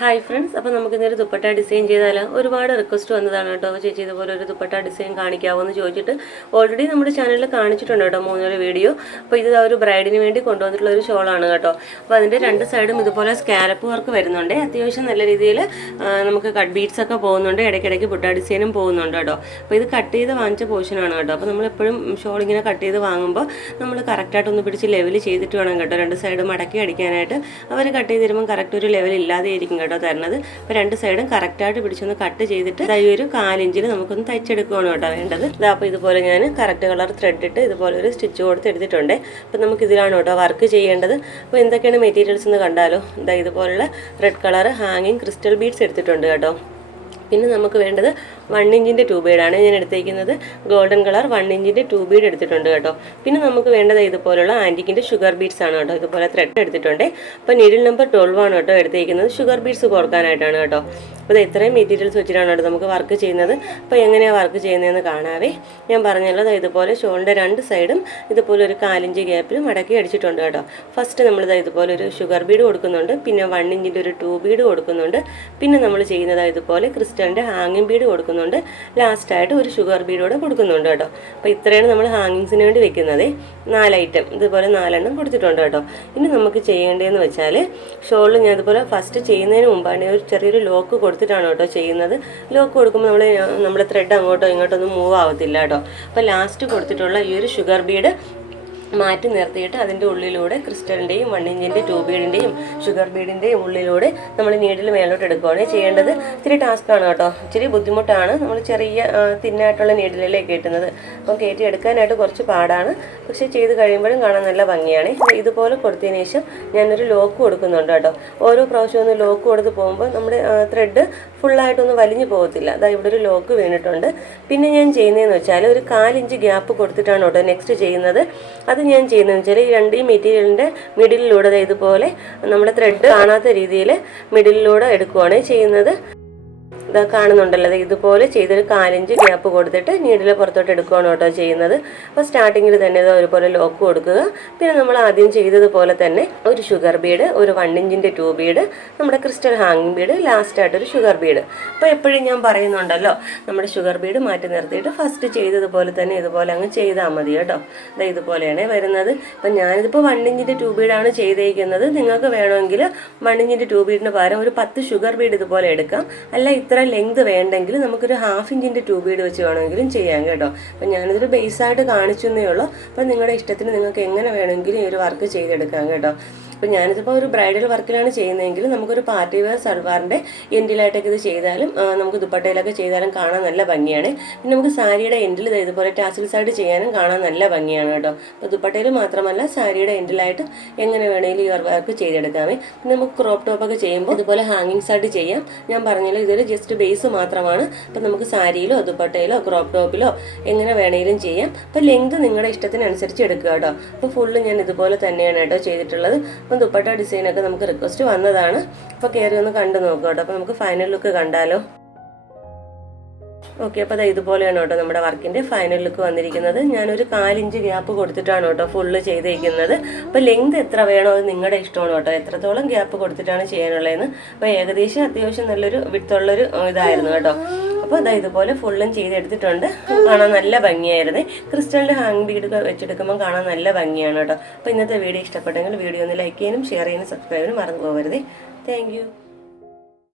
Hi friends, അപ്പോൾ നമുക്കിന്നൊരു dupatta design ചെയ്താലോ? ഒരുപാട് റിക്വസ്റ്റ് വന്നതാണ് കേട്ടോ. ചേച്ചി ഇതുപോലെ ഒരു ദുപ്പട്ട ഡിസൈൻ കാണിക്കാമോ എന്ന് ചോദിച്ചിട്ട് ഓൾറെഡി നമ്മുടെ ചാനലിൽ കാണിച്ചിട്ടുണ്ട് കേട്ടോ 3 വീഡിയോ. അപ്പോൾ ഇത് ഒരു ബ്രൈഡിന് വേണ്ടി കൊണ്ടുവന്നിട്ടുള്ള ഒരു ഷോളാണ് കേട്ടോ. അപ്പോൾ അതിൻ്റെ 2 സൈഡും ഇതുപോലെ സ്കാലപ്പ് വർക്ക് വരുന്നുണ്ട്. അത്യാവശ്യം നല്ല രീതിയിൽ നമുക്ക് കട്ട് ബീഡ്സ് ഒക്കെ പോകുന്നുണ്ട്, ഇടയ്ക്കിടയ്ക്ക് ബുട്ട ഡിസൈനും പോകുന്നുണ്ട് കേട്ടോ. അപ്പോൾ ഇത് കട്ട് ചെയ്ത് വാങ്ങിച്ച പോർഷനാണ് കേട്ടോ. അപ്പോൾ നമ്മളെപ്പോഴും ഷോൾ ഇങ്ങനെ കട്ട് ചെയ്ത് വാങ്ങുമ്പോൾ നമ്മൾ കറക്റ്റായിട്ടൊന്ന് പിടിച്ച് ലെവൽ ചെയ്തിട്ട് വേണം കേട്ടോ 2 സൈഡ് മടക്കി അടിക്കാനായിട്ട്. അവർ കട്ട് ചെയ്ത് തരുമ്പോൾ കറക്റ്റ് ഒരു ലെവൽ ഇല്ലാതെ ഇരിക്കും കേട്ടോ തരുന്നത്. അപ്പോൾ 2 സൈഡും കറക്റ്റായിട്ട് പിടിച്ചൊന്ന് കട്ട് ചെയ്തിട്ട് ഈ ഒരു 4 ഇഞ്ചിൽ നമുക്കൊന്ന് തയ്ച്ചെടുക്കുകയാണ് കേട്ടോ വേണ്ടത്. അപ്പോൾ ഇതുപോലെ ഞാൻ കറക്റ്റ് കളർ ത്രെഡ് ഇട്ട് ഇതുപോലെ ഒരു സ്റ്റിച്ച് കൊടുത്ത് എടുത്തിട്ടുണ്ട്. അപ്പോൾ നമുക്ക് ഇതിലാണ് കേട്ടോ വർക്ക് ചെയ്യേണ്ടത്. അപ്പോൾ എന്തൊക്കെയാണ് മെറ്റീരിയൽസ് എന്ന് കണ്ടാലോ? ഇതുപോലുള്ള റെഡ് കളർ ഹാങ്ങിങ് ക്രിസ്റ്റൽ ബീഡ്സ് എടുത്തിട്ടുണ്ട് കേട്ടോ. പിന്നെ നമുക്ക് വേണ്ടത് 1 ഇഞ്ചിൻ്റെ 2 ബീഡാണ് ഞാൻ എടുത്തേക്കുന്നത്. ഗോൾഡൻ കളർ 1 ഇഞ്ചിൻ്റെ 2 ബീഡ് എടുത്തിട്ടുണ്ട് കേട്ടോ. പിന്നെ നമുക്ക് വേണ്ടത് ഇതുപോലുള്ള ആൻറ്റിക്കിൻ്റെ ഷുഗർ ബീഡ്സ് ആണ് കേട്ടോ. ഇതുപോലെ ത്രെഡ് എടുത്തിട്ടുണ്ട്. അപ്പോൾ നീഡിൽ നമ്പർ 12 ആണ് കേട്ടോ എടുത്തേക്കുന്നത്. ഷുഗർ ബീഡ്സ് കോർക്കാനായിട്ടാണ് കേട്ടോ. അപ്പോൾ ഇത്രയും മെറ്റീരിയൽസ് വെച്ചിട്ടാണ് കേട്ടോ നമുക്ക് വർക്ക് ചെയ്യുന്നത്. അപ്പോൾ എങ്ങനെയാണ് വർക്ക് ചെയ്യുന്നതെന്ന് കാണാവേ. ഞാൻ പറഞ്ഞല്ലോ ഇതുപോലെ ഷോളിൻ്റെ 2 സൈഡും ഇതുപോലെ ഒരു 4 ഇഞ്ച് ഗ്യാപ്പിൽ മടക്കി അടിച്ചിട്ടുണ്ട് കേട്ടോ. ഫസ്റ്റ് നമ്മളിത് ഇതുപോലെ ഒരു ഷുഗർ ബീഡ് കൊടുക്കുന്നുണ്ട്. പിന്നെ 1 ഇഞ്ചിൻ്റെ ഒരു 2 ബീഡ് കൊടുക്കുന്നുണ്ട്. പിന്നെ നമ്മൾ ചെയ്യുന്നത് ഇതുപോലെ ക്രിസ്റ്റലിൻ്റെ ഹാങ്ങിങ് ബീഡ് കൊടുക്കുന്നുണ്ട്. ലാസ്റ്റായിട്ട് ഒരു ഷുഗർ ബീഡോടെ കൊടുക്കുന്നുണ്ട് കേട്ടോ. അപ്പോൾ ഇത്രയാണ് നമ്മൾ ഹാങ്ങിങ്സിന് വേണ്ടി വെക്കുന്നത്. 4 ഐറ്റം ഇതുപോലെ 4 എണ്ണം കൊടുത്തിട്ടുണ്ട് കേട്ടോ. ഇനി നമുക്ക് ചെയ്യേണ്ടതെന്ന് വെച്ചാൽ ഷോളിൽ ഞാൻ ഇതുപോലെ ഫസ്റ്റ് ചെയ്യുന്നതിന് മുമ്പാണ് ഒരു ചെറിയൊരു ലോക്ക് കൊടുത്തിട്ടാണ് കേട്ടോ ചെയ്യുന്നത്. ലോക്ക് കൊടുക്കുമ്പോൾ നമ്മുടെ ത്രെഡ് അങ്ങോട്ടോ ഇങ്ങോട്ടോ ഒന്നും മൂവ് ആവത്തില്ല കേട്ടോ. അപ്പോൾ ലാസ്റ്റ് കൊടുത്തിട്ടുള്ള ഈ ഒരു ഷുഗർ ബീഡ് മാറ്റി നിർത്തിയിട്ട് അതിൻ്റെ ഉള്ളിലൂടെ ക്രിസ്റ്റലിൻ്റെയും 1 ഇഞ്ചിൻ്റെ 2 ബീഡിൻ്റെയും ഷുഗർ ബീഡിൻ്റെയും ഉള്ളിലൂടെ നമ്മൾ നീഡിൽ മേലോട്ട് എടുക്കുകയാണ് ചെയ്യേണ്ടത്. ഇത്തിരി ടാസ്ക്കാണ് കേട്ടോ, ഇച്ചിരി ബുദ്ധിമുട്ടാണ്. നമ്മൾ ചെറിയ തിന്നായിട്ടുള്ള നീഡിലല്ലേ കയറ്റുന്നത്. അപ്പം കയറ്റി എടുക്കാനായിട്ട് കുറച്ച് പാടാണ്. പക്ഷേ ചെയ്ത് കഴിയുമ്പോഴും കാണാൻ നല്ല ഭംഗിയാണ്. ഇതുപോലെ കൊടുത്തതിന് ശേഷം ഞാനൊരു ലോക്ക് കൊടുക്കുന്നുണ്ട് കേട്ടോ. ഓരോ പ്രാവശ്യം ഒന്ന് ലോക്ക് കൊടുത്ത് പോകുമ്പോൾ നമ്മുടെ ത്രെഡ് ഫുള്ളായിട്ടൊന്നും വലിഞ്ഞു പോകത്തില്ല. ഇവിടെ ഒരു ലോക്ക് വീണിട്ടുണ്ട്. പിന്നെ ഞാൻ ചെയ്യുന്നതെന്ന് വെച്ചാൽ ഒരു 4 ഇഞ്ച് ഗ്യാപ്പ് കൊടുത്തിട്ടാണ് കേട്ടോ നെക്സ്റ്റ് ചെയ്യുന്നത്. അത് ഞാൻ ചെയ്യുന്നതെന്ന് വെച്ചാൽ ഈ 2 മെറ്റീരിയലിൻ്റെ മിഡിലിലൂടെ ഇതുപോലെ നമ്മുടെ ത്രെഡ് കാണാത്ത രീതിയിൽ മിഡിലിലൂടെ എടുക്കുകയാണ് ചെയ്യുന്നത്. ഇതാ കാണുന്നുണ്ടല്ലോ, ഇതുപോലെ ചെയ്തൊരു 4 ഇഞ്ച് ഗ്യാപ്പ് കൊടുത്തിട്ട് നീഡിൽ പുറത്തോട്ട് എടുക്കുകയാണ് കേട്ടോ ചെയ്യുന്നത്. അപ്പോൾ സ്റ്റാർട്ടിങ്ങിൽ തന്നെ ഒരുപോലെ ലോക്ക് കൊടുക്കുക. പിന്നെ നമ്മൾ ആദ്യം ചെയ്തതുപോലെ തന്നെ ഒരു ഷുഗർ ബീഡ്, ഒരു 1 ഇഞ്ചിൻ്റെ 2 ബീഡ്, നമ്മുടെ ക്രിസ്റ്റൽ ഹാങ്ങിങ് ബീഡ്, ലാസ്റ്റായിട്ടൊരു ഷുഗർ ബീഡ്. അപ്പോൾ എപ്പോഴും ഞാൻ പറയുന്നുണ്ടല്ലോ നമ്മുടെ ഷുഗർ ബീഡ് മാറ്റി നിർത്തിയിട്ട് ഫസ്റ്റ് ചെയ്തതുപോലെ തന്നെ ഇതുപോലെ അങ്ങ് ചെയ്താൽ മതി കേട്ടോ. ഇതുപോലെയാണ് വരുന്നത്. അപ്പം ഞാനിതിപ്പോൾ 1 ഇഞ്ചിൻ്റെ 2 ബീഡാണ് ചെയ്തേക്കുന്നത്. നിങ്ങൾക്ക് വേണമെങ്കിൽ 1 ഇഞ്ചിൻ്റെ 2 ബീഡിന് പകരം ഒരു 10 ഷുഗർ ബീഡ് ഇതുപോലെ എടുക്കാം. അല്ല ഇത്ര ലെങ്ത് വേണ്ടെങ്കിൽ നമുക്കൊരു 1/2 ഇഞ്ചിൻ്റെ 2 ബീഡ് വെച്ച് വേണമെങ്കിലും ചെയ്യാം കേട്ടോ. അപ്പം ഞാനിതൊരു ബേസായിട്ട് കാണിച്ചെന്നേ ഉള്ളൂ. അപ്പം നിങ്ങളുടെ ഇഷ്ടത്തിന് നിങ്ങൾക്ക് എങ്ങനെ വേണമെങ്കിലും ഈ ഒരു വർക്ക് ചെയ്തെടുക്കാം കേട്ടോ. അപ്പോൾ ഞാനിതിപ്പോൾ ഒരു ബ്രൈഡൽ വർക്കിലാണ് ചെയ്യുന്നതെങ്കിൽ നമുക്കൊരു പാർട്ടി വെയർ സൽവാറിൻ്റെ എൻഡിലായിട്ടൊക്കെ ഇത് ചെയ്താലും നമുക്ക് ദുപ്പട്ടയിലൊക്കെ ചെയ്താലും കാണാൻ നല്ല ഭംഗിയാണ്. പിന്നെ നമുക്ക് സാരിയുടെ എൻഡിൽ ഇതുപോലെ ടാസിൽ സൈഡ് ചെയ്യാനും കാണാൻ നല്ല ഭംഗിയാണ് കേട്ടോ. അപ്പോൾ ദുപ്പട്ടയിൽ മാത്രമല്ല സാരിയുടെ എൻഡിലായിട്ട് എങ്ങനെ വേണമെങ്കിലും ഈ വർക്ക് ചെയ്തെടുക്കാമേ. പിന്നെ നമുക്ക് ക്രോപ്പ് ടോപ്പൊക്കെ ചെയ്യുമ്പോൾ ഇതുപോലെ ഹാങ്ങിങ് സൈഡ് ചെയ്യാം. ഞാൻ പറഞ്ഞല്ലോ ഇതൊരു ജസ്റ്റ് ബേസ് മാത്രമാണ്. അപ്പോൾ നമുക്ക് സാരിയിലോ ദുപ്പട്ടയിലോ ക്രോപ്പ് ടോപ്പിലോ എങ്ങനെ വേണമെങ്കിലും ചെയ്യാം. അപ്പോൾ ലെങ്ത് നിങ്ങളുടെ ഇഷ്ടത്തിനനുസരിച്ച് എടുക്കുക കേട്ടോ. അപ്പോൾ ഫുള്ള് ഞാൻ ഇതുപോലെ തന്നെയാണ് കേട്ടോ ചെയ്തിട്ടുള്ളത്. അപ്പം ദുപ്പട്ട ഡിസൈനൊക്കെ നമുക്ക് റിക്വസ്റ്റ് വന്നതാണ്. അപ്പോൾ കയറി ഒന്ന് കണ്ടു നോക്കുക കേട്ടോ. അപ്പോൾ നമുക്ക് ഫൈനൽ ലുക്ക് കണ്ടാലോ? ഓക്കെ, അപ്പോൾ ഇതുപോലെയാണ് കേട്ടോ നമ്മുടെ വർക്കിൻ്റെ ഫൈനൽ ലുക്ക് വന്നിരിക്കുന്നത്. ഞാനൊരു 4 ഇഞ്ച് ഗ്യാപ്പ് കൊടുത്തിട്ടാണ് കേട്ടോ ഫുള്ള് ചെയ്തിരിക്കുന്നത്. അപ്പോൾ ലെങ്ത് എത്ര വേണോ അത് നിങ്ങളുടെ ഇഷ്ടമാണ് കേട്ടോ, എത്രത്തോളം ഗ്യാപ്പ് കൊടുത്തിട്ടാണ് ചെയ്യാനുള്ളതെന്ന്. അപ്പോൾ ഏകദേശം അത്യാവശ്യം നല്ലൊരു വിട്ടുള്ളൊരു ഇതായിരുന്നു കേട്ടോ. അപ്പോൾ ഇതുപോലെ ഫുള്ളും ചെയ്തെടുത്തിട്ടുണ്ട്. കാണാൻ നല്ല ഭംഗിയായിരുന്നു. ക്രിസ്റ്റലിൻ്റെ ഹാങ് ബീഡ് വെച്ചെടുക്കുമ്പോൾ കാണാൻ നല്ല ഭംഗിയാണ് കേട്ടോ. അപ്പോൾ ഇന്നത്തെ വീഡിയോ ഇഷ്ടപ്പെട്ടെങ്കിൽ വീഡിയോ ഒന്ന് ലൈക്ക് ചെയ്യാനും ഷെയർ ചെയ്യാനും സബ്സ്ക്രൈബ് ചെയ്യാനും മറന്നു പോകരുത്. Thank you.